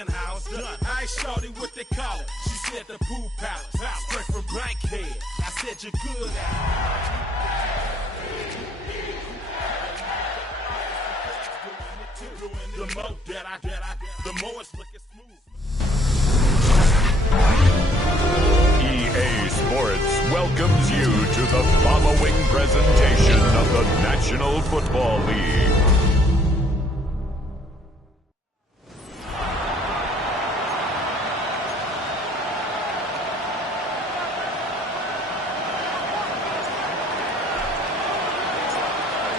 seeing how it's done. I ain't shorty what they call it. She said the pool palace. Straight from Bankhead. I said you're good the more that I get, the more it's looking smooth. EA Sports welcomes you to the following presentation of the National Football League.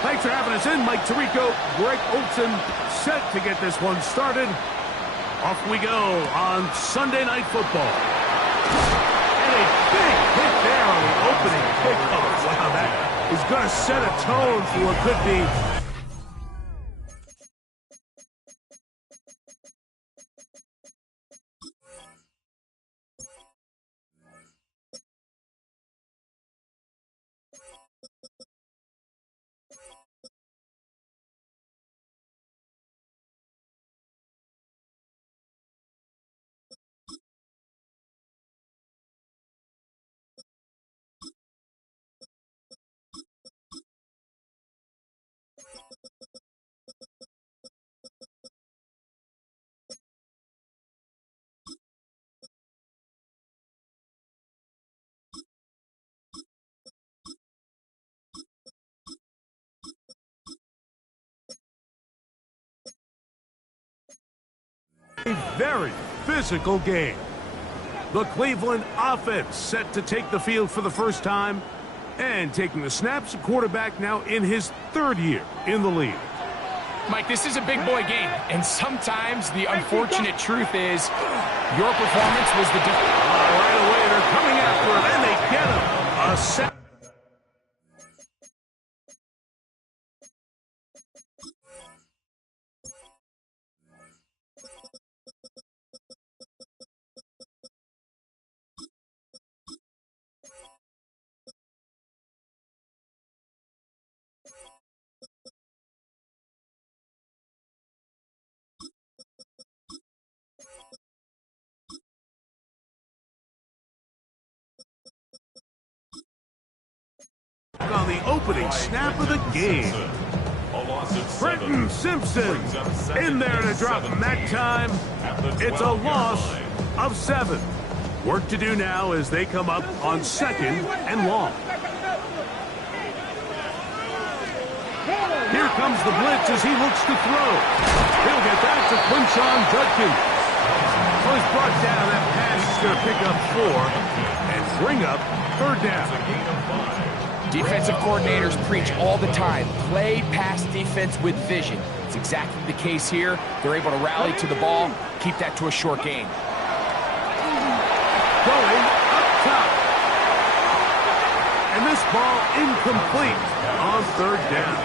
Thanks for having us in. Mike Tirico, Greg Olson, set to get this one started. Off we go on Sunday Night Football. And a big hit there on the opening kickoff. Wow, that is going to set a tone for what could be a very physical game. The Cleveland offense set to take the field for the first time and taking the snaps, a quarterback now in his third year in the league. Mike, this is a big boy game, and sometimes the unfortunate truth is your performance was the difference. Right away, they're coming after him, and they get him. A sack. On the opening snap of the game. Brenton Simpson in there to drop him that time. It's a loss of 7. Work to do now as they come up on 2nd and long. Here comes the blitz as he looks to throw. He'll get back to Quinshon Judkins. So he's brought down. That pass is going to pick up 4 and bring up 3rd down. Defensive coordinators preach all the time, play pass defense with vision. It's exactly the case here. They're able to rally to the ball, keep that to a short gain. Going up top. And this ball incomplete on 3rd down.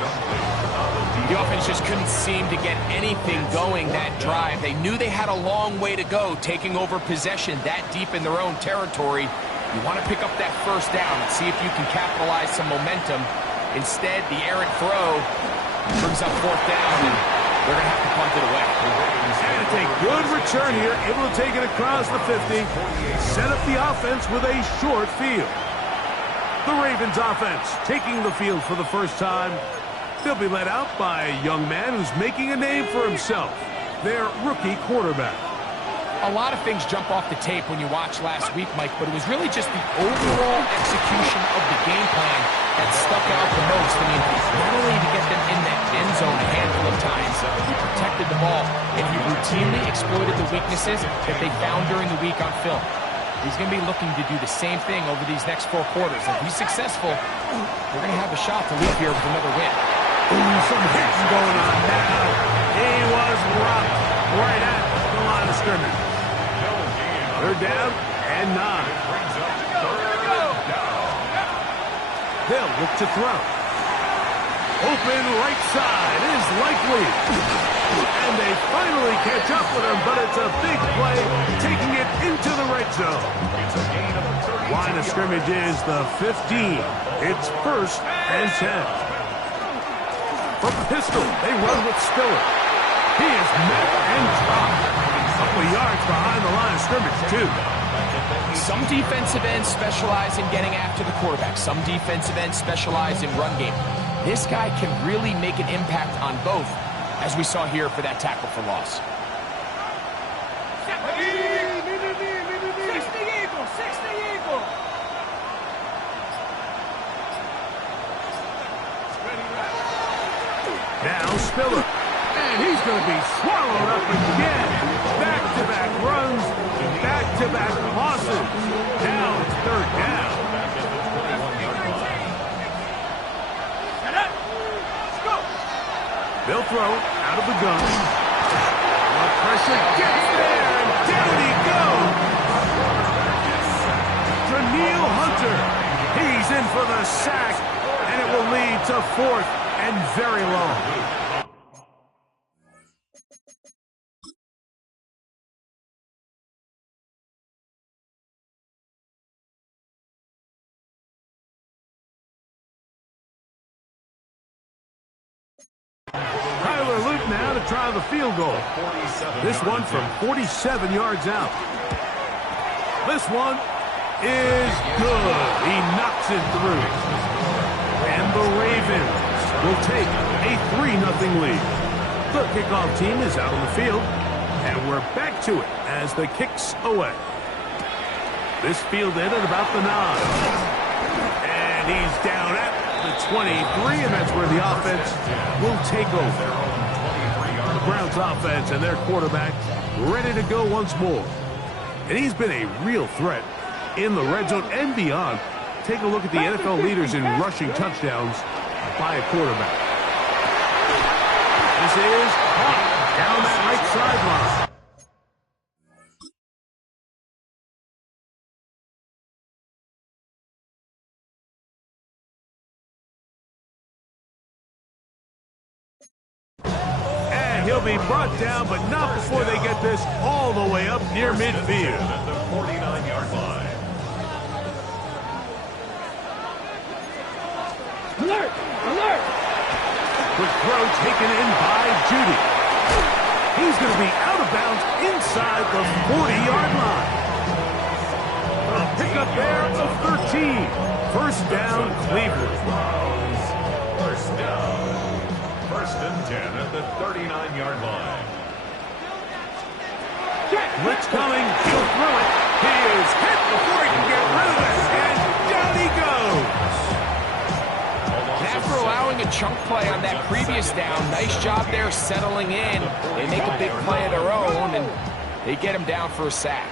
The offense just couldn't seem to get anything going that drive. They knew they had a long way to go, taking over possession that deep in their own territory. You want to pick up that 1st down and see if you can capitalize some momentum. Instead, the errant throw brings up 4th down, and they're going to have to punt it away. And it's a good return here, able to take it across the 50, set up the offense with a short field. The Ravens offense taking the field for the first time. They'll be led out by a young man who's making a name for himself, their rookie quarterback. A lot of things jump off the tape when you watch last week, Mike, but it was really just the overall execution of the game plan that stuck out the most. I mean, not only to get them in that end zone a handful of times, he protected the ball, and he routinely exploited the weaknesses that they found during the week on film. He's going to be looking to do the same thing over these next 4 quarters. If he's successful, they're going to have a shot to leave here with another win. Ooh, some hitting going on now. He was rocked right at the line of scrimmage. 3rd down and 9. They'll look to throw. Open right side is likely. And they finally catch up with him, but it's a big play, taking it into the red zone. Line of scrimmage is the 15. It's 1st and 10. From the pistol, they run with Spiller. He is met and dropped. Up a yards behind the line of scrimmage, too. Some defensive ends specialize in getting after the quarterback. Some defensive ends specialize in run game. This guy can really make an impact on both, as we saw here for that tackle for loss. 60 Eagle. Now Spiller. And he's going to be swallowed up again. Back-to-back runs, back-to-back losses. Now it's third down. They'll throw out of the gun. The pressure gets there, and down he goes. Danielle Hunter. He's in for the sack, and it will lead to fourth and very long. Tyler Luke now to try the field goal. This one from 47 yards out. This one is good. He knocks it through. And the Ravens will take a 3-0 lead. The kickoff team is out on the field, and we're back to it as the kick's away. This fielded at about the 9. And he's down at the 23, and that's where the offense will take over. The Browns offense and their quarterback ready to go once more. And he's been a real threat in the red zone and beyond. Take a look at the NFL leaders in rushing touchdowns by a quarterback. This is caught down that right sideline. He'll be brought down, but not before they get this all the way up near midfield. At the 49-yard line. Alert! Alert! Quick throw taken in by Judy. He's going to be out of bounds inside the 40-yard line. A pickup there of 13. First down, Cleveland. First down. First and 10 at the 39-yard line. Blitz coming. He'll throw it. He is hit before he can get rid of it. And down he goes. And after allowing a chunk play on that previous down, nice job there settling in. They make a big play of their own, and they get him down for a sack.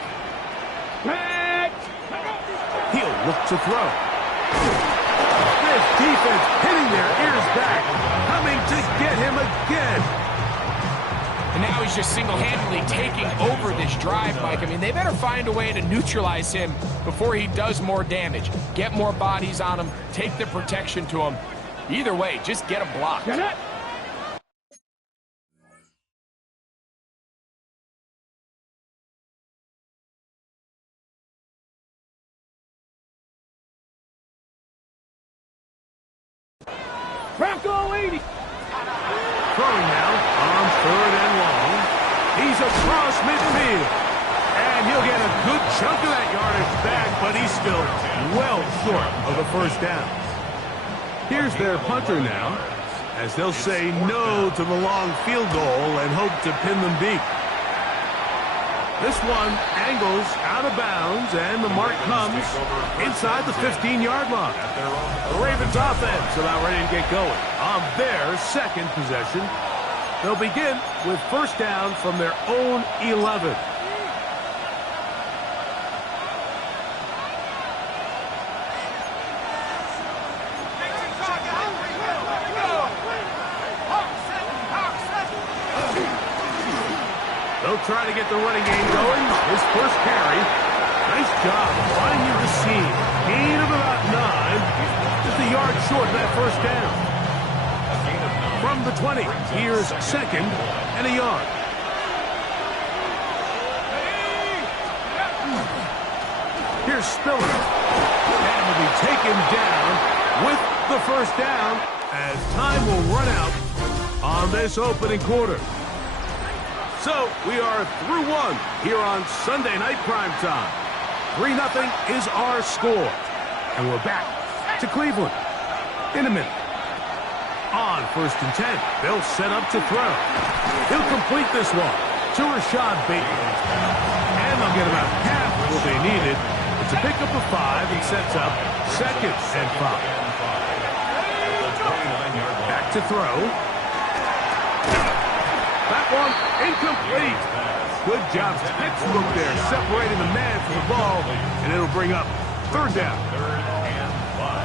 He'll look to throw. This defense hitting their ears back, coming to get him again. And now he's just single-handedly taking over this drive, Mike. I mean, they better find a way to neutralize him before he does more damage. Get more bodies on him, take the protection to him. Either way, just get him blocked. Bronco 80! Throwing now on third and long. He's across midfield. And he'll get a good chunk of that yardage back, but he's still well short of the first down. Here's their punter now, as they'll say no to the long field goal and hope to pin them deep. This one angles out of bounds, and the mark comes inside the 15-yard line. The Ravens offense about ready to get going on their second possession. They'll begin with first down from their own 11. They'll try to get the running game going. His first carry. Nice job finding the seam. Gain of about 9. Just a yard short of that first down. From the 20, here's second and a yard. Here's Spiller. And will be taken down with the first down as time will run out on this opening quarter. So we are through one here on Sunday Night Primetime. 3-0 is our score. And we're back to Cleveland in a minute. On 1st and 10, they'll set up to throw. He'll complete this one to Rashad Bateman. And they'll get about half what they needed. It's a pickup of 5 and sets up 2nd and 5. Back to throw. That one incomplete. Good job, textbook there, separating the man from the ball, and it'll bring up 3rd down. 3rd and 5.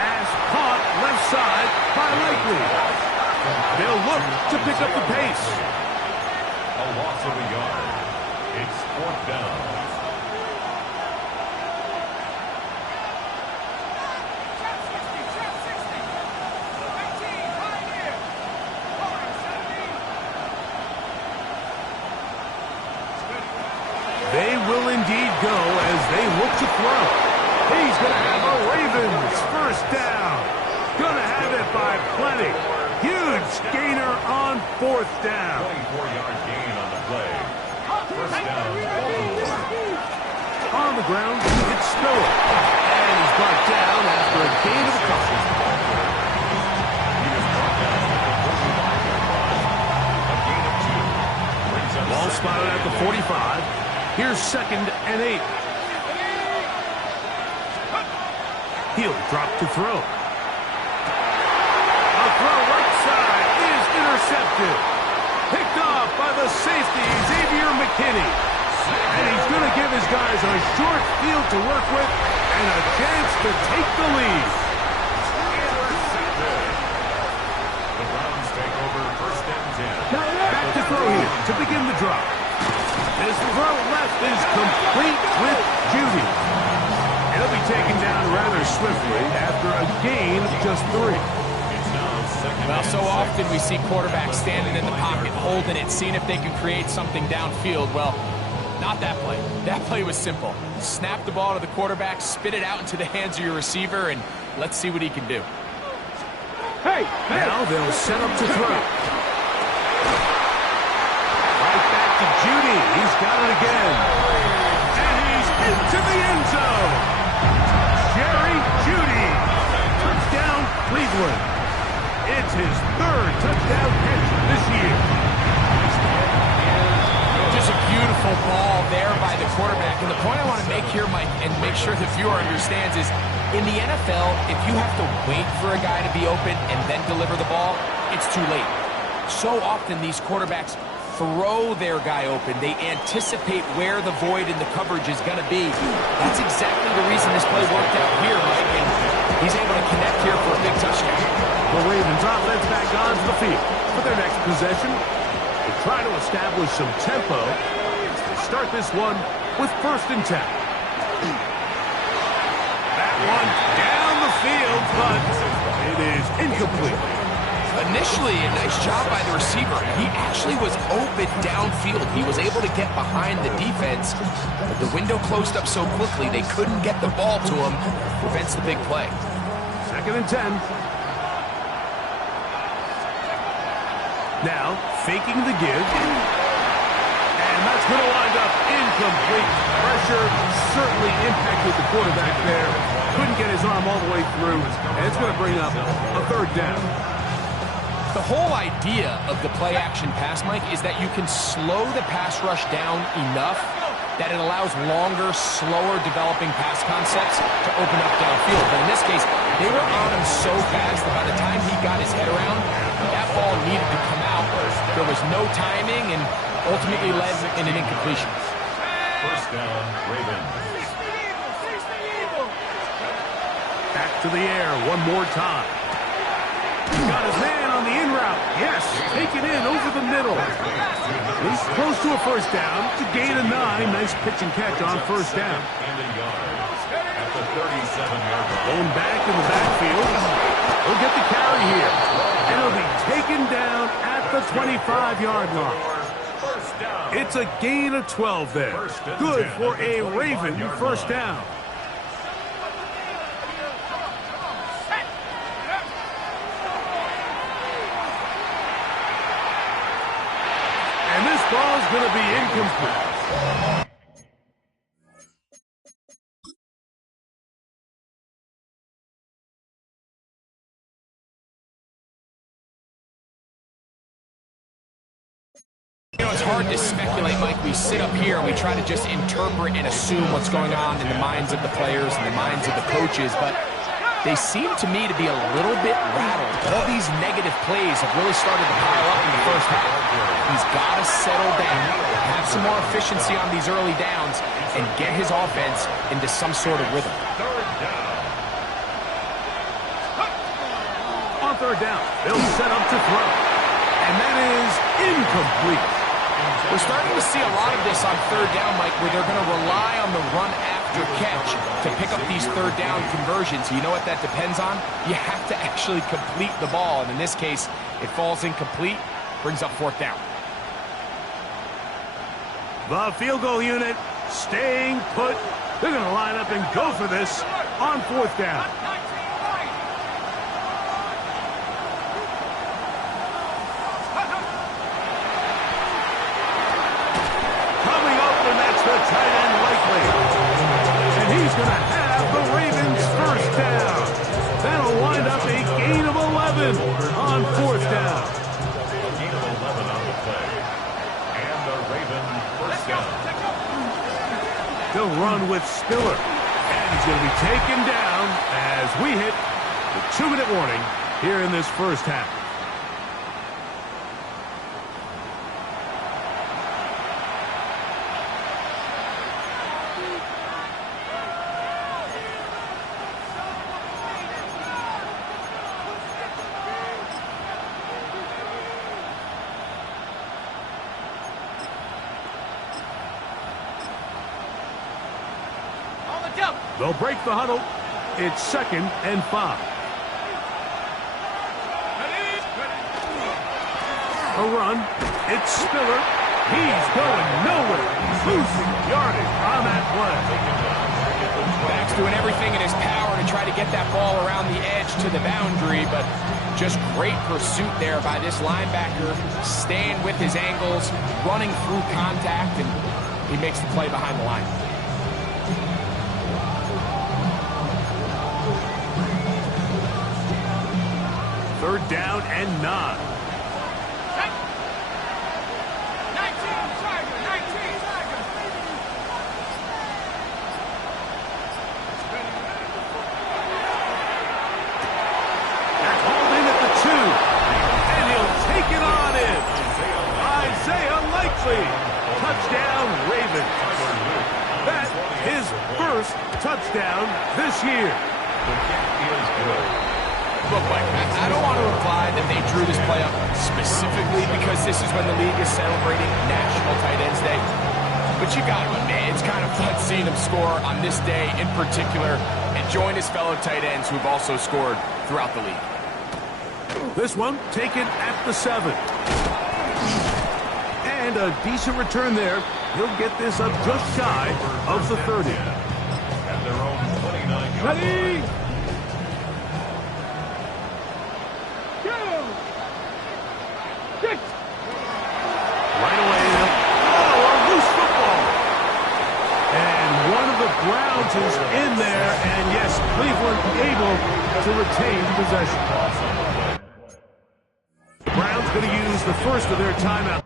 Pass caught left side by Likely. They'll look to pick up the pace. A loss of a yard. It's 4th down. They will indeed go as they look to throw. He's going to have a Ravens 1st down. Going to have it by plenty. Huge gainer on 4th down. 24-yard gain on the play. 1st down. On the ground, it's Spiller. And he's brought down after a gain of a couple. He was brought down at the 45-yard line. A gain of 2. Brings up Ball 2nd spotted at the 45. Here's 2nd and 8. He'll drop to throw. A throw right side is intercepted. Picked off by the safety, Xavier McKinney. And he's going to give his guys a short field to work with and a chance to take the lead. The Browns take over 1st and 10. Back to throw here to begin the drop. His throw left is complete with Judy. He'll be taken down rather swiftly after a gain of just 3. Well, so often we see quarterbacks standing in the pocket, holding it, seeing if they can create something downfield. Well, not that play. That play was simple. Snap the ball to the quarterback, spit it out into the hands of your receiver, and let's see what he can do. Hey! Now they'll set up to throw. Right back to Judy. He's got it again. And he's into the end zone. Jerry Judy. Touchdown, Cleveland. It's his 3rd touchdown catch this year. Just a beautiful ball there by the quarterback. And the point I want to make here, Mike, and make sure the viewer understands is, in the NFL, if you have to wait for a guy to be open and then deliver the ball, it's too late. So often these quarterbacks throw their guy open. They anticipate where the void in the coverage is going to be. That's exactly the reason this play worked out here, Mike, and he's able to connect here for a big touchdown. The Ravens offense back onto the field for their next possession. They try to establish some tempo. They start this one with 1st and 10. That one down the field, but it is incomplete. Initially, a nice job by the receiver. He actually was open downfield. He was able to get behind the defense, but the window closed up so quickly they couldn't get the ball to him. Prevents the big play. 2nd and 10. Now, faking the give. And that's going to wind up incomplete. Pressure certainly impacted the quarterback there. Couldn't get his arm all the way through. And it's going to bring up a 3rd down. The whole idea of the play-action pass, Mike, is that you can slow the pass rush down enough that it allows longer, slower developing pass concepts to open up downfield. But in this case, they were on him so fast that by the time he got his head around, that ball needed to come out. There was no timing and ultimately led in an incompletion. 1st down, Ravens. Back to the air one more time. Got his man on the in route. Yes, taken in over the middle. He's close to a 1st down to gain a 9. Nice pitch and catch on 1st down. And a yard at the 37-yard line. Going back in the backfield. He'll get the carry here. And he'll be taken down at the 25-yard line. 1st down. It's a gain of 12 there. Good for a Raven first down. And this ball is going to be incomplete. You know, it's hard to speculate, Mike. We sit up here and we try to just interpret and assume what's going on in the minds of the players and the minds of the coaches, but they seem to me to be a little bit rattled. All these negative plays have really started to pile up in the first half. He's got to settle down, have some more efficiency on these early downs, and get his offense into some sort of rhythm. On third down, they'll set up to throw. And that is incomplete. We're starting to see a lot of this on third down, Mike, where they're going to rely on the run after catch to pick up these third down conversions. You know what that depends on? You have to actually complete the ball, and in this case, it falls incomplete, brings up fourth down. The field goal unit staying put. They're going to line up and go for this on fourth down. The tight end likely. And he's going to have the Ravens first down. That'll wind up a gain of 11 on fourth down. A gain of 11 on the play. And the Raven first down. He'll run with Spiller. And he's going to be taken down as we hit the 2-minute warning here in this first half. They'll break the huddle. It's 2nd and 5. A run. It's Spiller. He's going nowhere. Losing yardage on that play. Max doing everything in his power to try to get that ball around the edge to the boundary, but just great pursuit there by this linebacker, staying with his angles, running through contact, and he makes the play behind the line. Third down and 9. 19, Tiger, 19. That's hauled in at the 2. And he'll take it on in. Isaiah Likely. Touchdown, Ravens. That his first touchdown this year. The kick is good. Look, Mike, I don't want to imply that they drew this play up specifically because this is when the league is celebrating National Tight Ends Day. But you got to admit, it's kind of fun seeing him score on this day in particular and join his fellow tight ends who have also scored throughout the league. This one taken at the 7. And a decent return there. He'll get this up just shy of the 30. At their own 29-yard line. Browns is in there, and yes, Cleveland able to retain possession. The Browns going to use the first of their timeouts.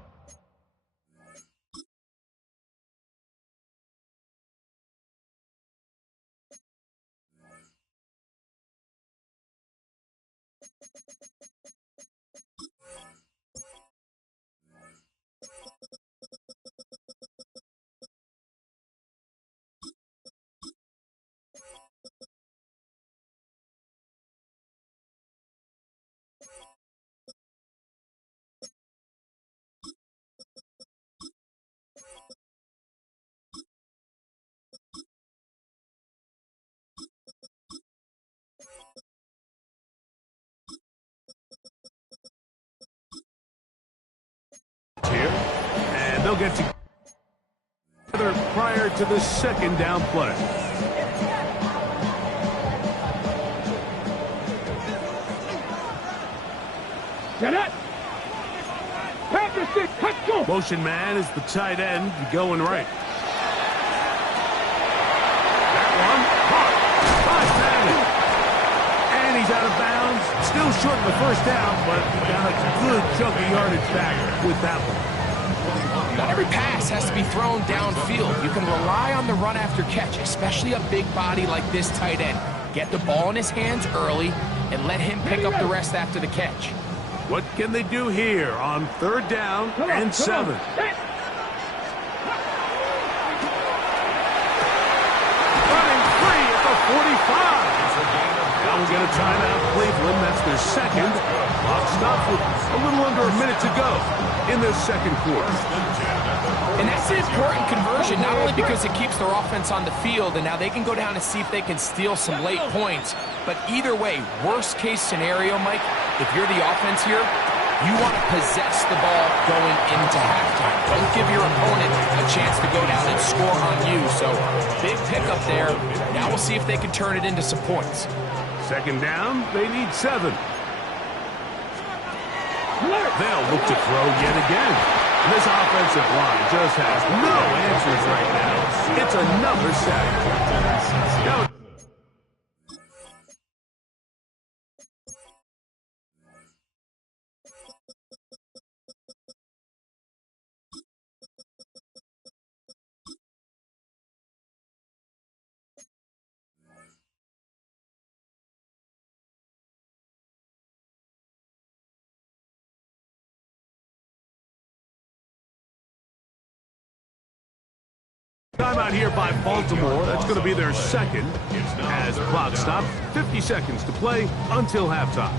They'll get together prior to the second down play. Get it! Practice it! Cut, go! Motion man is the tight end going right. That one, caught. And he's out of bounds. Still short in the first down, but got a good chunk of yardage back with that one. Not every pass has to be thrown downfield. You can rely on the run after catch, especially a big body like this tight end. Get the ball in his hands early and let him pick up the rest after the catch. What can they do here on third down and 7? Running free at the 45. Now we'll get a timeout, Cleveland. That's their second. Clock stopped with a little under a minute to go in this second quarter. And that's an important conversion, not only because it keeps their offense on the field, and now they can go down and see if they can steal some late points. But either way, worst case scenario, Mike, if you're the offense here, you want to possess the ball going into halftime. Don't give your opponent a chance to go down and score on you. So big pickup there. Now we'll see if they can turn it into some points. Second down, they need 7. They'll look to throw yet again. This offensive line just has no answers right now. It's another sack. Now, timeout here by Baltimore. That's going to be their second as the clock stops. 50 seconds to play until halftime.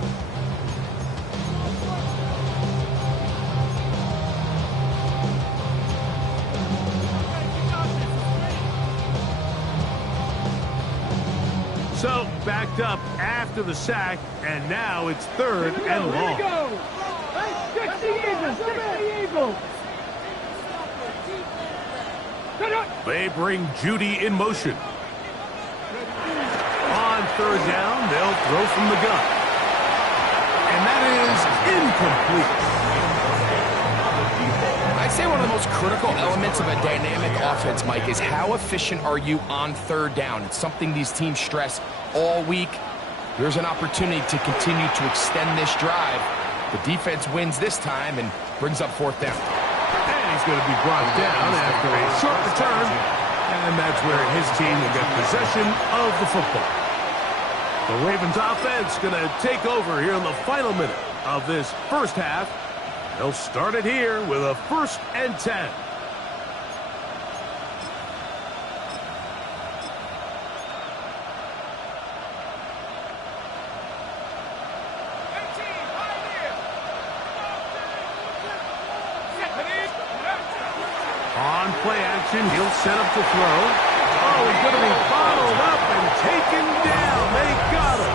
So, backed up after the sack, and now it's third and long. Here we go! 60 Eagles! 60 Eagles! They bring Judy in motion. On third down, they'll throw from the gun. And that is incomplete. I'd say one of the most critical elements of a dynamic offense, Mike, is how efficient are you on third down. It's something these teams stress all week. Here's an opportunity to continue to extend this drive. The defense wins this time and brings up fourth down. He's going to be brought down after a short return, and that's where his team will get possession of the football. The Ravens offense going to take over here in the final minute of this first half. They'll start it here with a 1st and 10. On play action, he'll set up to throw. Oh, he's going to be bottled up and taken down. They got him.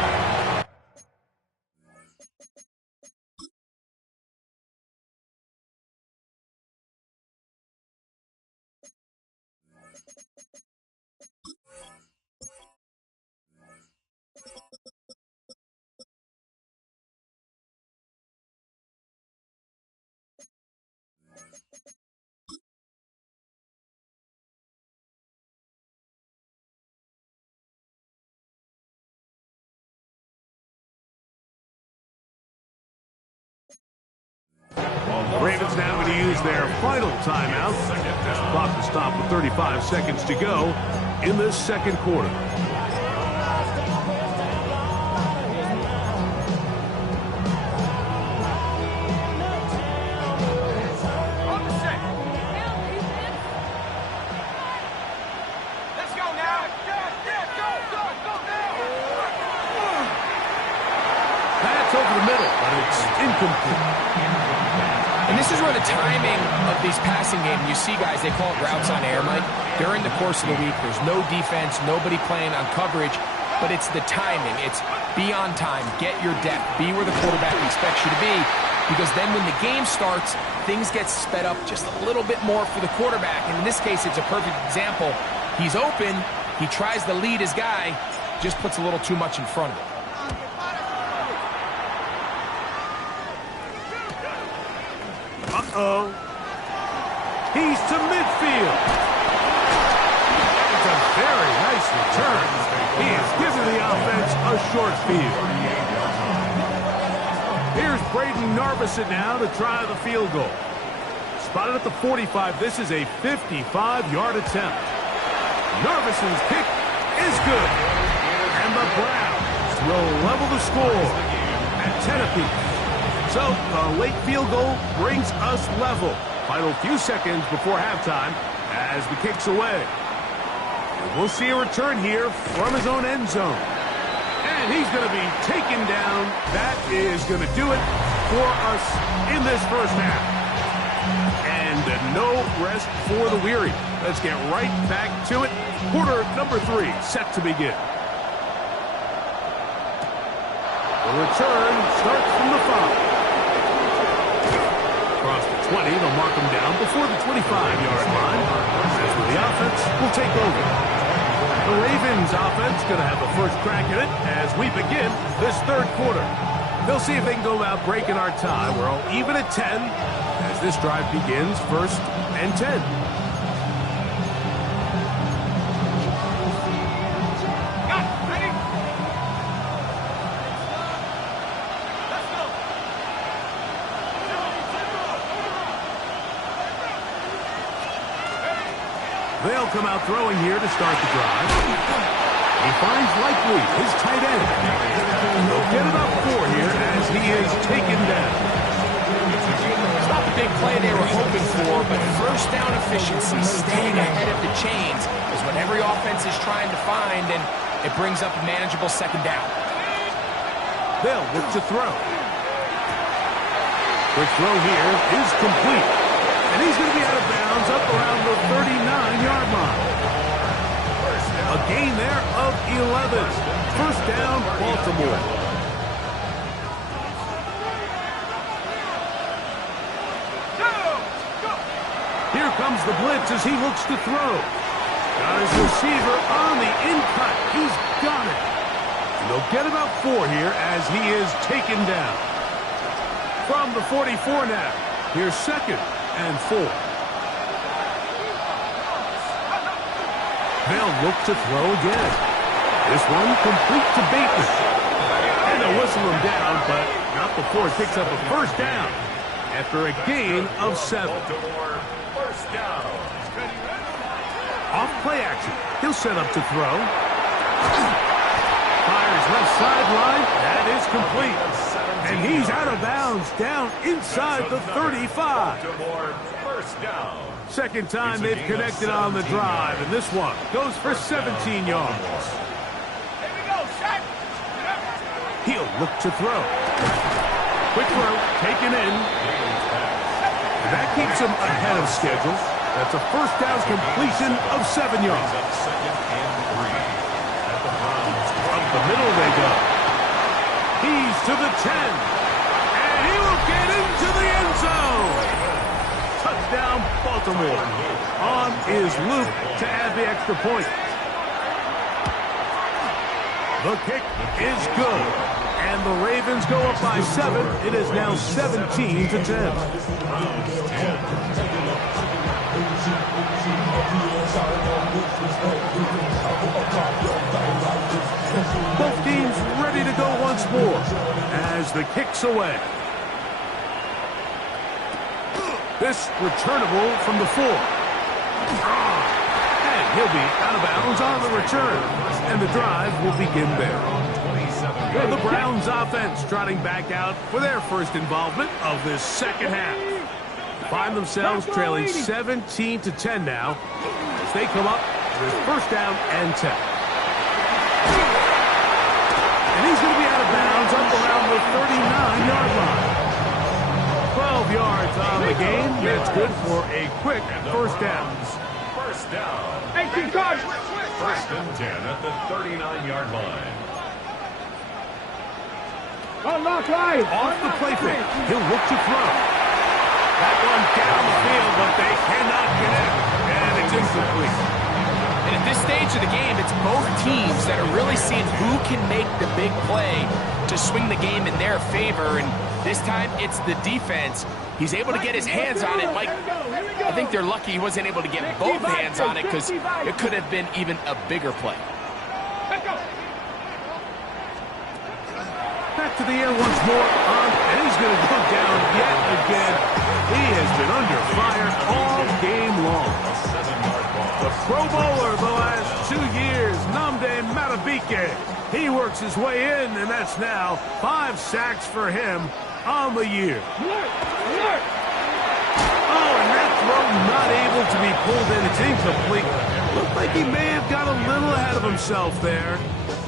Ravens now going to use their final timeout. Clock to stop with 35 seconds to go in this second quarter. That's over the middle, but it's incomplete. And this is where the timing of these passing games, you see guys, they call it routes on air, Mike. During the course of the week, there's no defense, nobody playing on coverage, but it's the timing. It's be on time, get your depth, be where the quarterback expects you to be. because then when the game starts, things get sped up just a little bit more for the quarterback. And in this case, it's a perfect example. He's open, he tries to lead his guy, just puts a little too much in front of him. Uh-oh. He's to midfield. It's a very nice return. He has given the offense a short field. Here's Braden Narvison now to try the field goal. Spotted at the 45. This is a 55-yard attempt. Narvison's kick is good. And the Browns will level the score at 10 apiece. So, a late field goal brings us level. Final few seconds before halftime as the kick's away. And we'll see a return here from his own end zone. And he's going to be taken down. That is going to do it for us in this first half. And no rest for the weary. Let's get right back to it. Quarter number 3 set to begin. The return starts from the 5. Across the 20, they'll mark him down before the 25-yard line. That's where the offense will take over. The Ravens offense going to have the first crack at it as we begin this third quarter. They'll see if they can go about breaking our tie. We're all even at 10 as this drive begins, 1st and 10. They'll come out throwing here to start the drive. He finds Likely, his tight end. They'll get about 4 here as he is taken down. It's not the big play they were hoping for, but first down efficiency, staying ahead of the chains, is what every offense is trying to find, and it brings up a manageable second down. They'll look to throw. Quick throw here is complete. And he's going to be out of bounds up around the 39-yard line. A gain there of 11. First down, Baltimore. Here comes the blitz as he looks to throw. Got his receiver on the in-cut. He's got it. And they'll get about 4 here as he is taken down. From the 44 now. Here's 2nd and 4. They'll look to throw again. This one complete to Bateman. And they'll whistle him down, but not before it picks up a first down after a gain of 7. Off play action. He'll set up to throw. Fires left sideline. That is complete. And he's out of bounds down inside the 35. Second time they've connected on the drive, and this one goes for 17 yards. He'll look to throw. Quick throw, taken in. That keeps him ahead of schedule. That's a first down completion of 7 yards. Up the middle they go. He's to the 10. And he will get into the end zone. Touchdown, Baltimore. On is Luke to add the extra point. The kick is good. And the Ravens go up by 7. It is now 17-10. Both teams ready to go once more as the kick's away. This returnable from the 4. And he'll be out of bounds on the return. And the drive will begin there. The Browns offense trotting back out for their first involvement of this second half. Find themselves trailing 17-10 now as they come up with first down and 10. And he's going to be out of bounds up around the 39-yard line. 12 yards on the game. That's good for a quick first down. First down. 18 cards. First and 10 at the 39-yard line. Off the play fake. He'll look to throw. That one down the field, but they cannot connect. And it's incomplete. And at this stage of the game, it's both teams that are really seeing who can make the big play to swing the game in their favor. And this time, it's the defense. He's able to get his hands on it. Mike, I think they're lucky he wasn't able to get both hands on it because it could have been even a bigger play. Back to the air once more, and he's going to go down yet again. He has been under fire all game long. The Pro Bowler the last 2 years, Nnamdi Madubuike. He works his way in, and that's now 5 sacks for him on the year. Oh, and that throw not able to be pulled in. It's incomplete. Looked like he may have got a little ahead of himself there.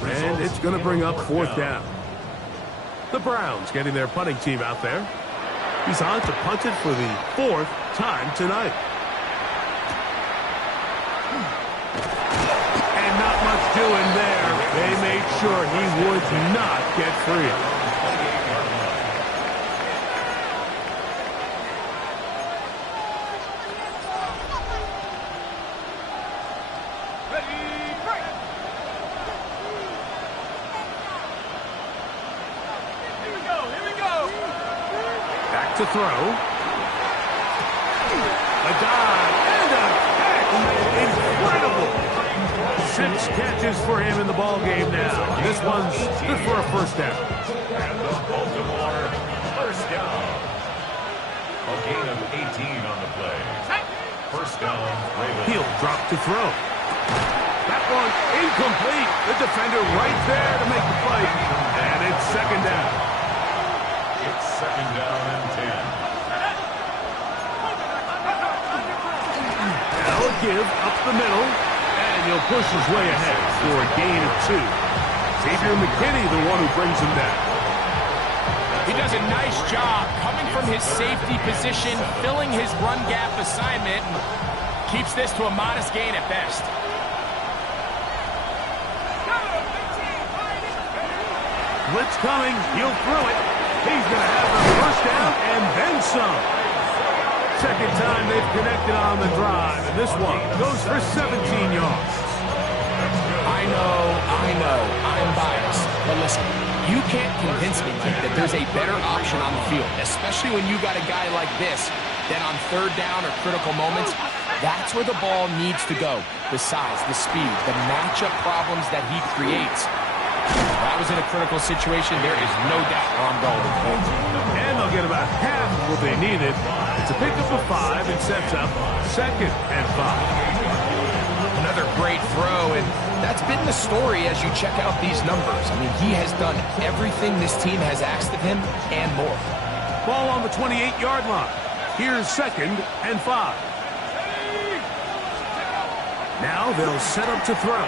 And it's going to bring up 4th down. The Browns getting their punting team out there. He's on to punt it for the 4th time tonight. And not much doing there. They made sure he would not get free. To throw. A dive and a catch. Incredible. 6 catches for him in the ball game now. This one's good for a 1st down. And the Baltimore 1st down. A gain of 18 on the play. 1st down, Ravens. He'll drop to throw. That one incomplete. The defender right there to make the play. And it's 2nd down. It's 2nd down and 10. Now a give up the middle, and he'll push his way ahead for a gain of 2. Xavier McKinney, the one who brings him down. He does a nice job coming from his safety position, filling his run gap assignment, and keeps this to a modest gain at best. Blitz coming, he'll throw it. He's going to have the 1st down and then some. 2nd time they've connected on the drive, and this one goes for 17 yards. I know, I'm biased, but listen, you can't convince me, Mike, that there's a better option on the field, especially when you got a guy like this, then on 3rd down or critical moments, that's where the ball needs to go. The size, the speed, the matchup problems that he creates. If I was in a critical situation, there is no doubt where I'm going. And they'll get about half of what they needed. It's a pickup of 5 and sets up 2nd and 5. Another great throw, and that's been the story as you check out these numbers. I mean, he has done everything this team has asked of him and more. Ball on the 28-yard line. Here's 2nd and 5. Now they'll set up to throw.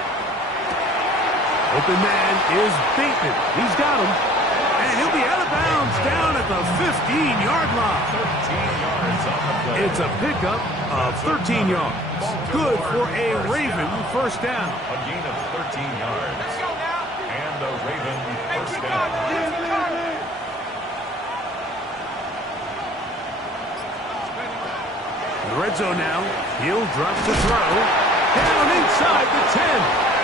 Open man is Bateman. He's got him. And he'll be out of bounds down at the 15-yard line. 13 yards on the play. It's a pickup of 13 yards. Good for a Raven 1st down. A gain of 13 yards. And a Raven 1st down. The red zone now. He'll drop to throw. Down inside the 10.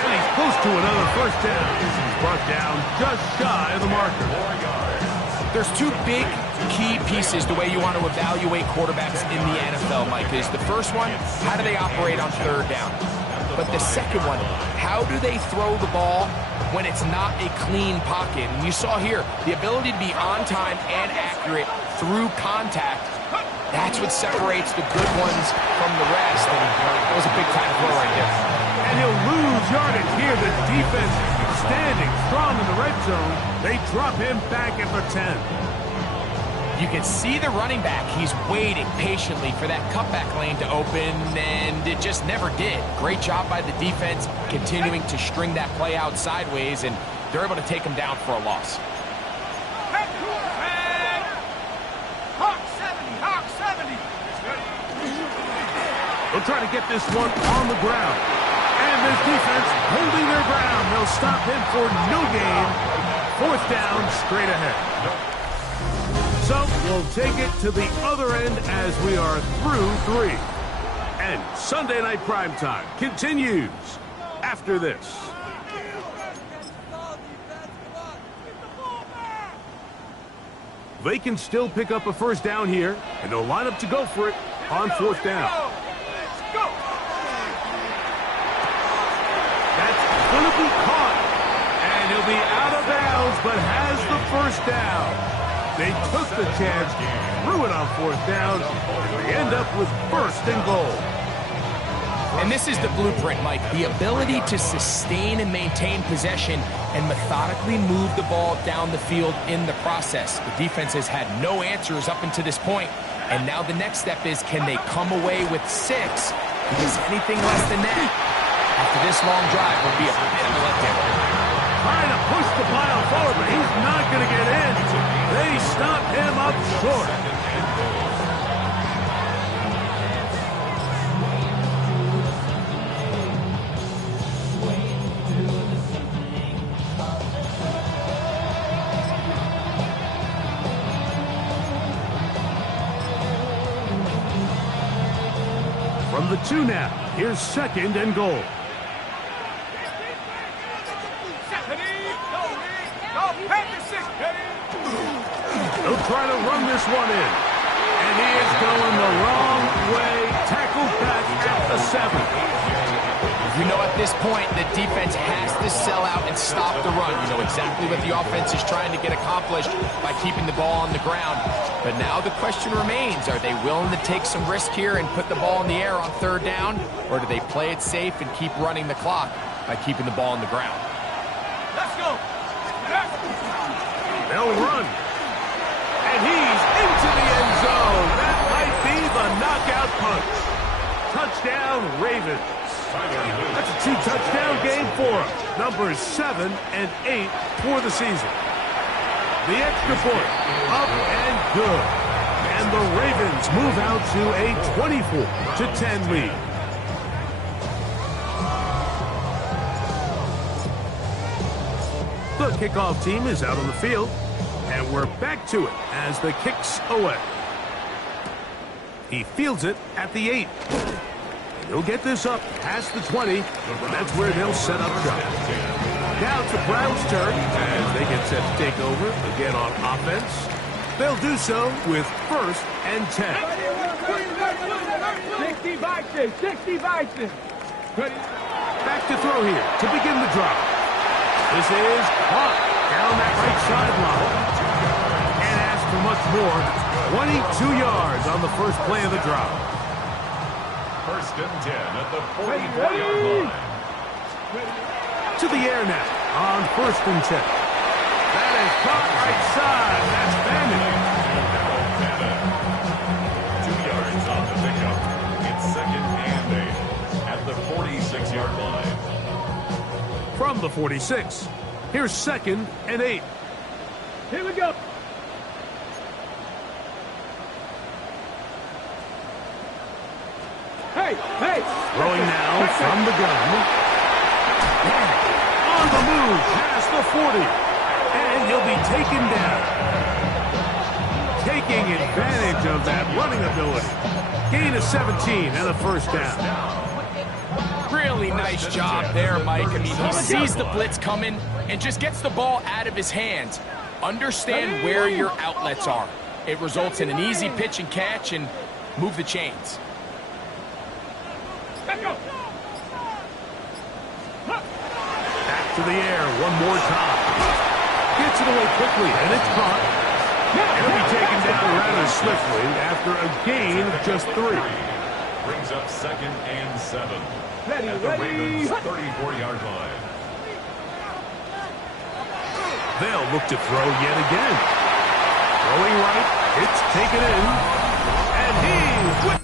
And he's close to another 1st down. He's brought down just shy of the marker. 4 yards. There's 2 big key pieces the way you want to evaluate quarterbacks in the NFL, Mike, is the first one, how do they operate on 3rd down? But the second one, how do they throw the ball when it's not a clean pocket? And you saw here, the ability to be on time and accurate through contact. That's what separates the good ones from the rest. And that was a big-time throw right there. And he'll lose yardage here. The defense standing strong in the red zone. They drop him back at the 10. You can see the running back. He's waiting patiently for that cutback lane to open, and it just never did. Great job by the defense continuing to string that play out sideways, and they're able to take him down for a loss. They'll try to get this one on the ground. And this defense holding their ground. They'll stop him for no gain. 4th down, straight ahead. So we'll take it to the other end as we are through 3. And Sunday Night Primetime continues after this. They can still pick up a 1st down here, and they'll line up to go for it on 4th down. That's going to be caught, and he'll be out of bounds, but has the 1st down. They took the chance, threw it on 4th down, and they end up with 1st and goal. And this is the blueprint, Mike. The ability to sustain and maintain possession and methodically move the ball down the field in the process. The defense has had no answers up until this point, and now the next step is, can they come away with 6? Because anything less than that after this long drive will be a bit of a letdown. Trying to push the pile forward, but he's not going to get in. They stop him up short. From the 2 now, here's 2nd and goal. They'll try to run this one in. And he is going the wrong way. Tackled back at the 7. You know, at this point, the defense has to sell out and stop the run. You know exactly what the offense is trying to get accomplished by keeping the ball on the ground. But now the question remains, are they willing to take some risk here and put the ball in the air on 3rd down? Or do they play it safe and keep running the clock by keeping the ball on the ground? Let's go. They'll run. And he's into the end zone. That might be the knockout punch. Touchdown, Ravens. That's a 2-touchdown game for them. Numbers 7 and 8 for the season. The extra point, up and good. And the Ravens move out to a 24-10 lead. The kickoff team is out on the field, and we're back to it as the kick's away. He fields it at the 8. He'll get this up past the 20, and that's where they'll set up shop. Now it's the Browns' turn as they get set to take over again on offense. They'll do so with 1st and 10. 60 Vikings, 60 Vikings. Back to throw here to begin the drive. This is caught down that right sideline. Can't ask for much more. 22 yards on the first play of the drive. 1st and 10 at the 44-yard line. To the air now on 1st and 10. That is caught right side. That's Bannon. 2 yards on the pickup. It's 2nd and 8 at the 46-yard line. From the 46, here's 2nd and 8. Here we go. Hey. Throwing now from the gun. On the move past the 40. And he'll be taken down. Taking advantage of that running ability. Gain of 17 and a 1st down. Really nice job there, Mike. I mean, he sees the blitz coming and just gets the ball out of his hands. Understand where your outlets are. It results in an easy pitch and catch and move the chains. Let's go. Back to the air one more time. Gets it away quickly, and it's caught. It'll be taken down rather swiftly after a gain of just 3. Brings up 2nd and 7 Ready, at the ready. Ravens' 34-yard line. They'll look to throw yet again. Throwing right, it's taken in, and he...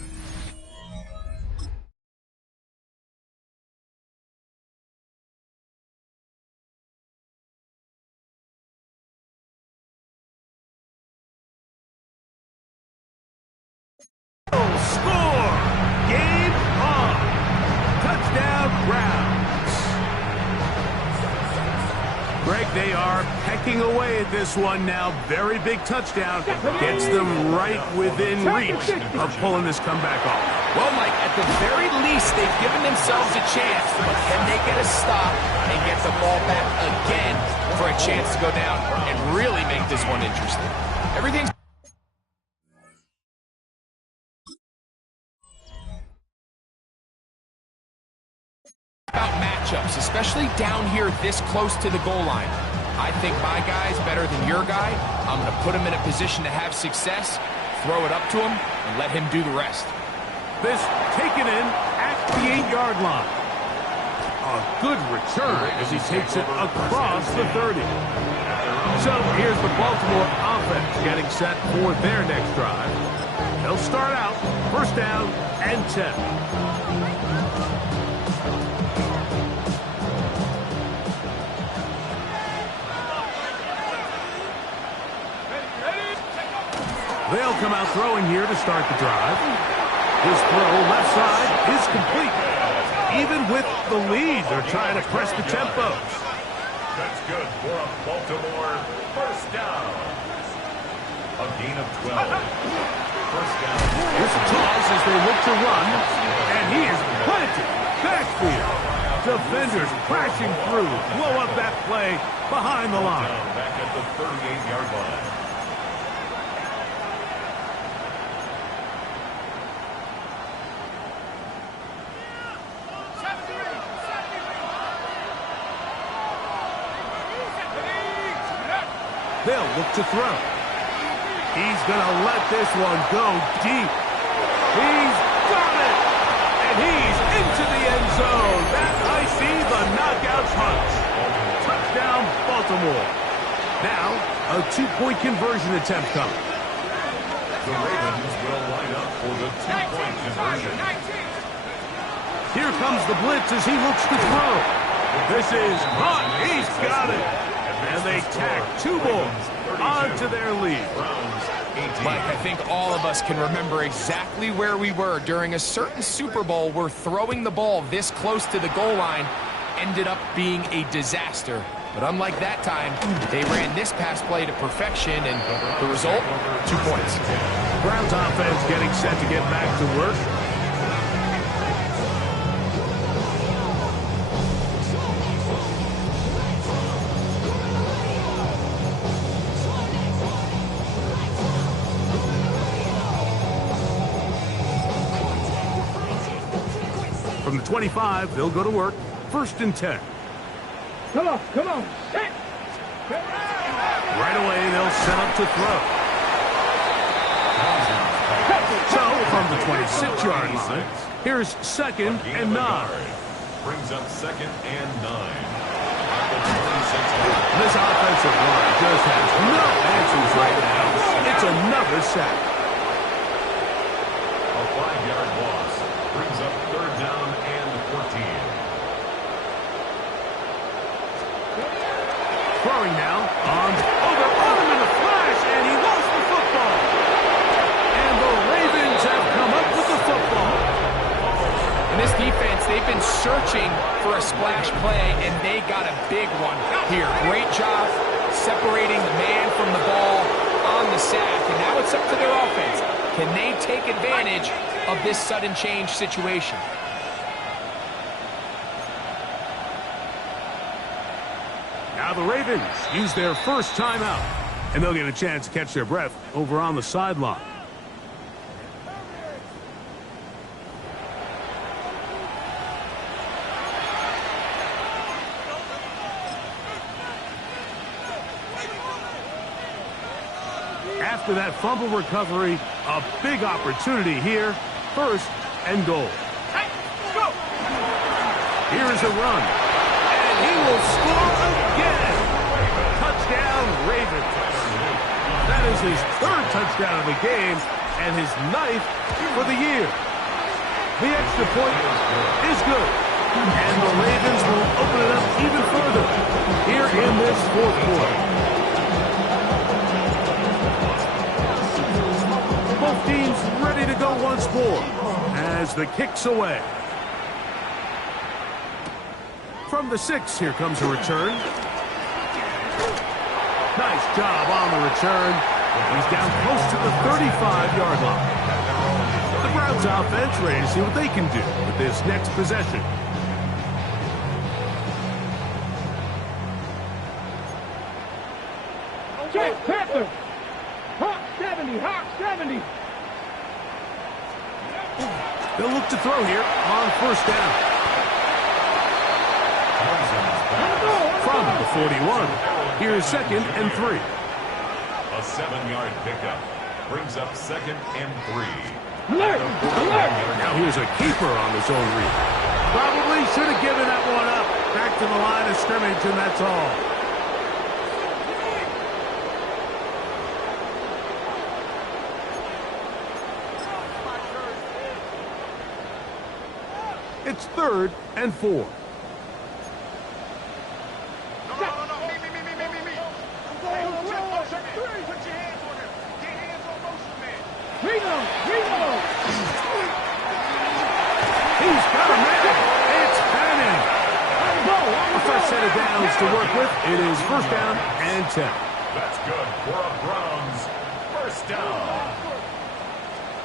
Score! Game on! Touchdown, Browns! Greg, they are pecking away at this one now. Very big touchdown. Gets them right within reach of pulling this comeback off. Well, Mike, at the very least, they've given themselves a chance. But can they get a stop and get the ball back again for a chance to go down and really make this one interesting? Everything's about matchups, especially down here this close to the goal line. I think my guy's better than your guy. I'm going to put him in a position to have success, throw it up to him, and let him do the rest. This taken in at the 8-yard line. A good return as he takes it across the 30. So here's the Baltimore offense getting set for their next drive. They'll start out first down and 10. They'll come out throwing here to start the drive. His throw left side is complete. Even with the lead, they're trying to press the tempo. That's good for a Baltimore first down. A gain of 12. First down. Here's a toss as they look to run. And he is planted. Backfield. Defenders crashing through. Blow up that play behind the line. Back at the 38-yard line. They'll look to throw. He's going to let this one go deep. He's got it! And he's into the end zone. That I see the knockout punch. Touchdown, Baltimore. Now, a 2-point conversion attempt coming. The Ravens will line up for the 2-point conversion. Here comes the blitz as he looks to throw. This is hot. He's got it. And they tack 2 more onto their lead. Mike, I think all of us can remember exactly where we were during a certain Super Bowl where throwing the ball this close to the goal line ended up being a disaster. But unlike that time, they ran this pass play to perfection, and the result, 2 points. Browns offense getting set to get back to work. From the 25, they'll go to work. First and 10. Come on, come on. Right away, they'll set up to throw. So, from the 26-yard line, here's 2nd and 9. Brings up 2nd and 9. This offensive line just has no answers right now. It's another sack. A 5-yard loss brings up 3rd down and 14. Throwing now on him in a flash, and he lost the football. And the Ravens have come up with the football. In this defense, they've been searching for a splash play, and they got a big one here. Great job separating the man from the ball on the sack, and now it's up to their offense. Can they take advantage of this sudden change situation? Now the Ravens use their first timeout, and they'll get a chance to catch their breath over on the sideline. After that fumble recovery, a big opportunity here. 1st and goal. Here is a run. And he will score again. Touchdown, Ravens. That is his 3rd touchdown of the game and his 9th for the year. The extra point is good. And the Ravens will open it up even further here in this 4th quarter. Both teams ready to go once more as the kick's away. From the 6, here comes a return. Nice job on the return. He's down close to the 35-yard line. The Browns offense ready to see what they can do with this next possession. Check, Panther. Hawk 70, Hawk 70. They'll look to throw here on first down. From the 41, here's 2nd and 3. A 7-yard pickup brings up 2nd and 3. Alert! Alert! Now here's a keeper on the zone read. Probably should have given that one up. Back to the line of scrimmage, and that's all. It's 3rd and 4. He's got a man. It's Bannon. A fresh set of downs to work with. It is 1st down and 10. That's good for a Browns 1st down.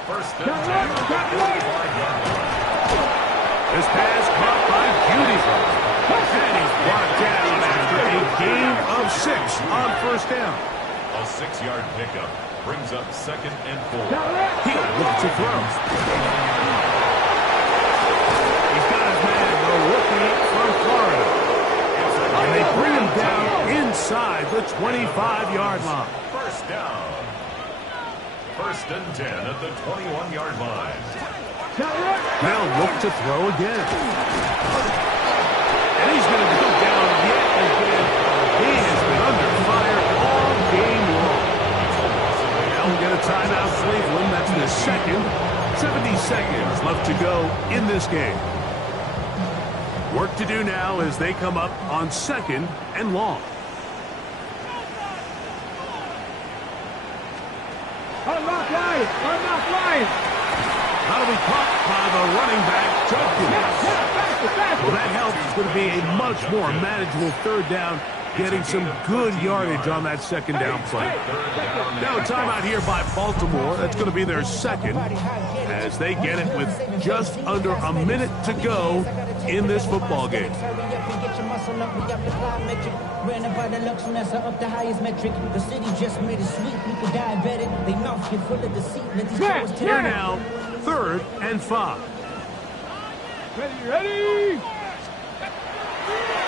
1st and 10. This pass caught by Judy. And he's brought down after a gain of 6 on 1st down. A 6-yard pickup brings up 2nd and 4. He'll look to throw. He's got his man, the rookie from Florida. And they bring him down inside the 25-yard line. 1st down. 1st and 10 at the 21-yard line. They'll look to throw again. And he's going to go down yet again. He has been under fire all game long. They'll get a timeout, Cleveland. That's the 2nd. 70 seconds left to go in this game. Work to do now as they come up on 2nd and long. Unlock line! Unlock line! That'll be caught by the running back, Judkins. Well, that helps. It's going to be a much more manageable 3rd down, getting some good yardage on that 2nd down play. Now a timeout here by Baltimore. That's going to be their 2nd as they get it with just under a minute to go in this football game. Here now, 3rd and 5. Ready!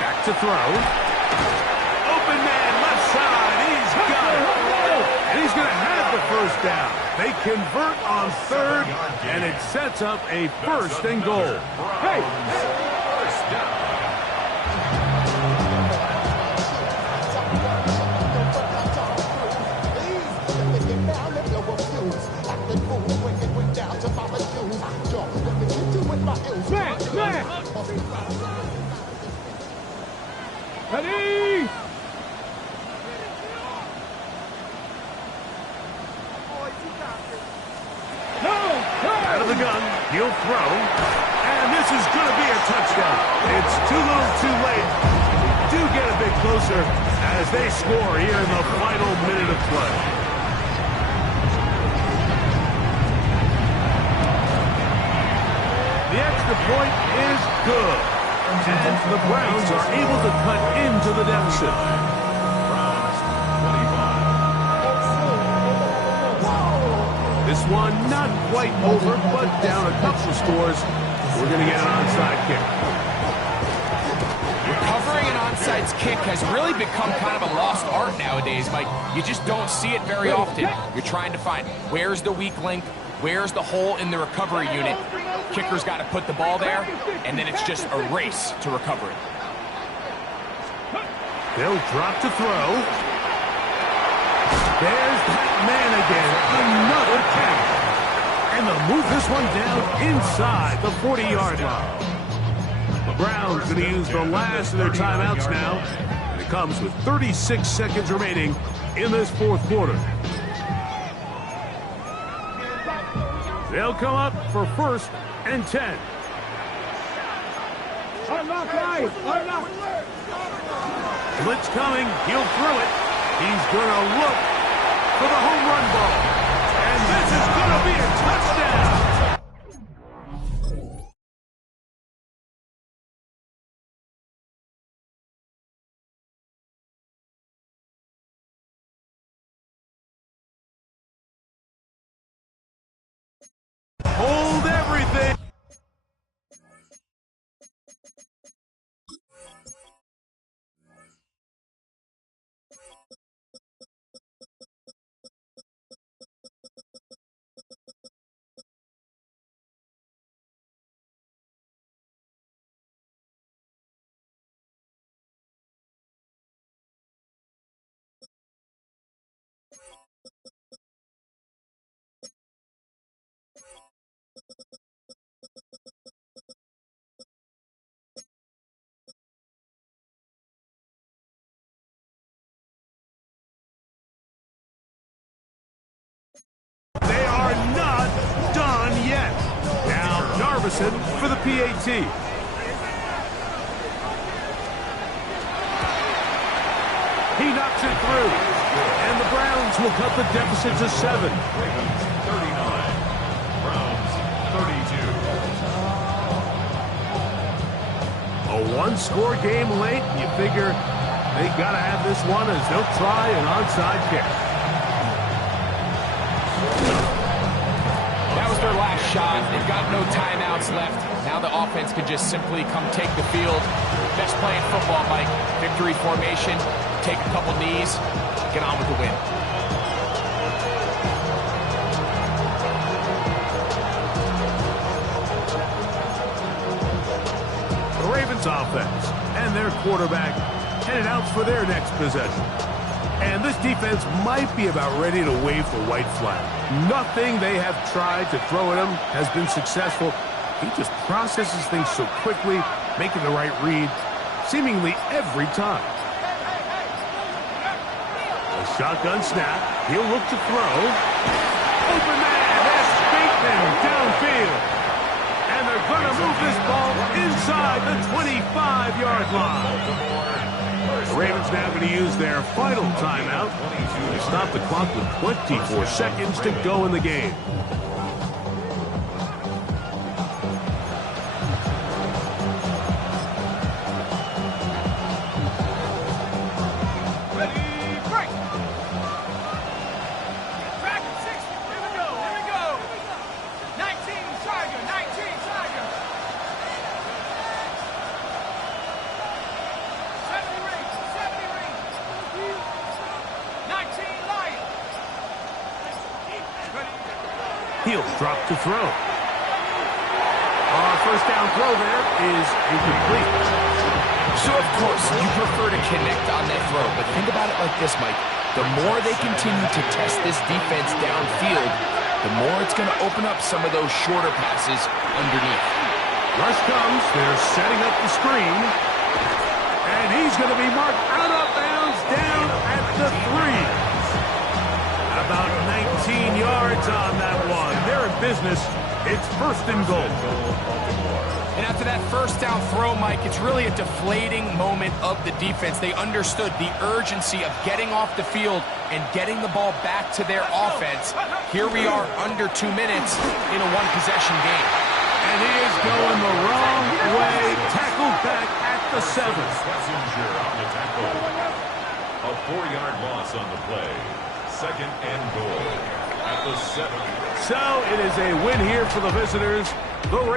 Back to throw. Open man, left side. He's got it. And he's going to have the 1st down. They convert on 3rd, and it sets up a 1st and goal. Hey! 1st down. Smash! Ready! Out of the gun, he'll throw. And this is going to be a touchdown. It's too little too late. Do get a bit closer as they score here in the final minute of play. The extra point is good. And the Browns are able to cut into the deficit. Browns 25. This one not quite over, but down a couple of scores. We're going to get an onside kick. Recovering an onside kick has really become kind of a lost art nowadays, Mike. You just don't see it very often. You're trying to find where's the weak link, where's the hole in the recovery unit. Kicker's got to put the ball there, and then it's just a race to recover it. They'll drop to throw. There's that man again. Another catch. And they'll move this one down inside the 40-yard line. The Browns going to use the last of their timeouts now. And it comes with 36 seconds remaining in this 4th quarter. They'll come up for 1st and 10. Unlock line! Unlock! Blitz coming. He'll throw it. He's going to look for the home run ball. And this is going to be a touchdown. Hold everything. They are not done yet. Now Jarvison for the PAT. He knocks it through. And the Browns will cut the deficit to 7. Ravens 39. Browns 32. A one-score game late. You figure they got to have this one as they'll try an onside kick. That was their last shot. They've got no timeouts left. Now the offense can just simply come take the field. Best play in football, Mike. Victory formation. Take a couple knees. Get on with the win. The Ravens offense and their quarterback headed out for their next possession. And this defense might be about ready to wave the white flag. Nothing they have tried to throw at him has been successful. He just processes things so quickly, making the right read seemingly every time. A shotgun snap. He'll look to throw. Open man. That's Bateman downfield. And they're going to move this ball inside the 25-yard line. The Ravens now going to use their final timeout to stop the clock with 24 seconds to go in the game. He'll drop to throw. Our first down throw there is incomplete. So, of course, you prefer to connect on that throw, but think about it like this, Mike. The more they continue to test this defense downfield, the more it's going to open up some of those shorter passes underneath. Rush comes. They're setting up the screen. And he's going to be marked out of bounds down at the 3. About 19 yards on that one. They're in business. It's first and goal. And after that first down throw, Mike, it's really a deflating moment of the defense. They understood the urgency of getting off the field and getting the ball back to their offense. Here we are under 2 minutes in a one-possession game. And he is going the wrong way. Tackled back at the 7. Schlesinger on the tackle. A 4-yard loss on the play. Second and goal at the 7. So it is a win here for the visitors. The Ravens